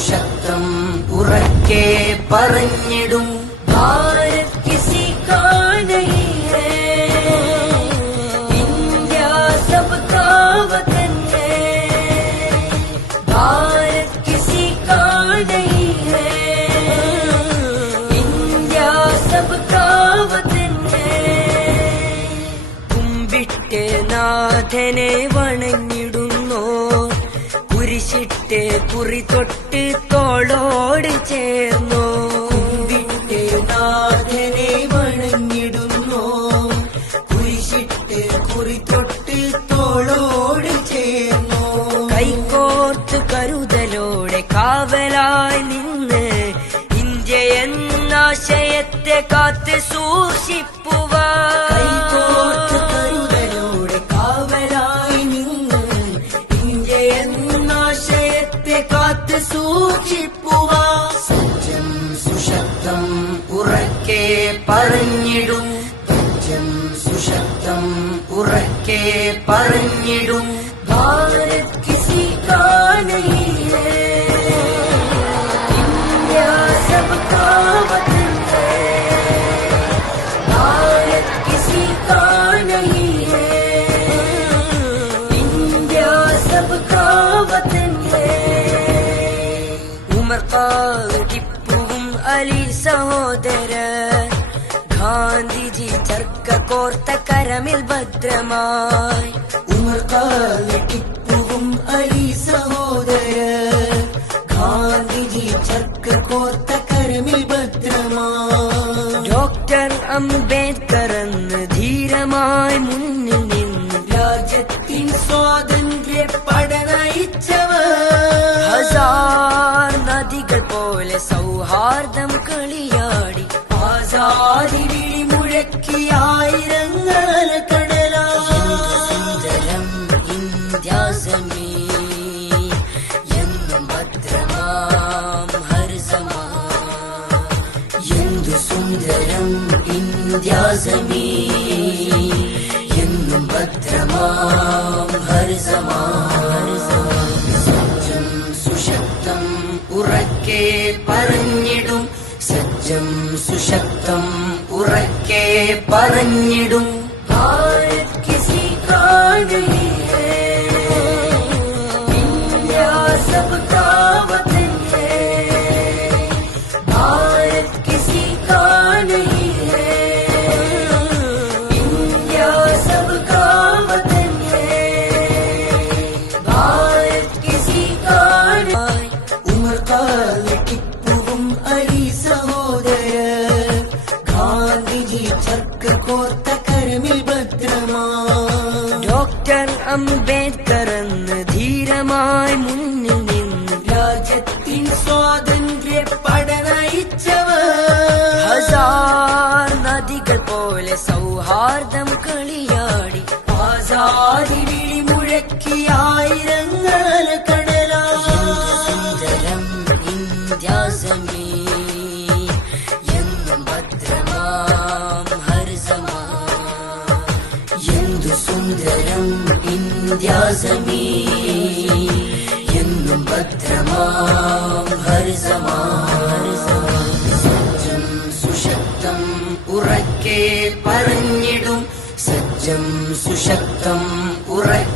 സുശക്തം ഉറക്കെ പറഞ്ഞിടും ഭാരത് കിസി കാ നഹീ high India സബ്കാ വതൻ ഹൈ ഭാരത് കിസി കാ നഹീ ഹൈ ഇന്ത്യ സബ്കാ വതൻ ഹൈ കുമ്പിട്ട് നാഥനെ വണങ്ങിടുന്നോ കുരിശിട്ട് കുറി തൊട്ട് തോളോട് ചേർന്നോ കുമ്പിട്ട് നാഥനെ വണങ്ങിടുന്നോ കുരിശിട്ട് കുറി തൊട്ട് തോളോട് ചേർന്നോ കൈകോർത്ത് കരുതലോടെ കാവലായി നിന്ന് ഇന്ത്യ എന്നാശയത്തെ കാത്ത് സൂക്ഷിപ്പുവാൻ കൈകോർത്ത് കരുതലോടെ കാവലായി നിന്ന് ഇന്ത്യ എന്നാശയത്തെ കാത്ത് സൂക്ഷിപ്പുവാൻ സജ്ജം സുശക്തം ഉറക്കെ പറഞ്ഞിടും സജ്ജം സുശക്തം ഉറക്കെ പറഞ്ഞിടും ഭാരത് കിസി കാ നഹീ ഹൈ ഇന്ത്യ സബ്കാ വതൻ ഹൈ ഭാരത് കിസി കാ നഹീ ഹൈ ഇന്ത്യ സബ്കാ വതൻ ഹൈ ഉമർ ഖാദ് ടിപ്പുവും അലി സഹോദരൻ ഗാന്ധിജി ചർക്ക കോർത്ത കരമിൽ ഭദ്രമായി ഉമർ ഖാദ് ടിപ്പുവും അലി സഹോദരൻ ഗാന്ധിജി ചർക്ക കോർത്ത കരമിൽ ഭദ്രമായി ഡോക്ടർ അംബേദ്കർ എന്ന് ധീരമായി മുന്നിൽ നിന്ന് രാജ്യത്തിൻ സ്വാതന്ത്ര്യ പടനയിച്ചവർ ഹസാർ നദികൾ പോലെ സൗഹാർദ്ദം കളിയാടി ആസാദി വിളി മുഴക്കി ആയിരങ്ങൾ കടലായി സുന്ദരം ഇന്ത്യാസമേ എന്നും ഭദ്രമാം ഹർസമാ എന്തു സുന്ദരം ഇന്ത്യാസമേ എന്നും ഭദ്രമാം ഹർസമാ സജ്ജം സുശക്തം ഉറക്കെ പറഞ്ഞിടും സജ്ജം സുശക്തം ഉറക്കെ പറഞ്ഞിടും ഭാരത് കിസി കാ നഹീ ഹൈ ഇന്ത്യ സബ്കാ വതൻ ഹൈ ഭാരത് കിസി കാ നഹീ ഹൈ ഇന്ത്യ സബ്കാ വതൻ ഹൈ ഭാരത് കിസി കാ നഹീ ഉമർ ഖാദ് ടിപ്പുവും അലി സഹോദരൻ ഗാന്ധിജി ചർക്ക കോർത്ത കരമിൽ ഭദ്രമായി ഡോക്ടർ അംബേദ്കർ എന്ന് ധീരമായി മുന്നിൽ നിന്ന് രാജ്യത്തിൻ സ്വാതന്ത്ര്യ പടനയിച്ചവർ ഹസാർ നദികൾ പോലെ സൗഹാർദ്ദം കളിയാടി ആസാദി വിളി മുഴക്കി ആയിരങ്ങൾ കടലായി സുന്ദരം ഇന്ത്യാസമേ എന്നും ഭദ്രമാം ഹർസമാ എന്തു സുന്ദരം ഇന്ത്യാസമേ എന്നും ഭദ്രമാം ഹർസമാ സജ്ജം സുശക്തം ഉറക്കെ പറഞ്ഞിടും സജ്ജം സുശക്തം ഉറക്കെ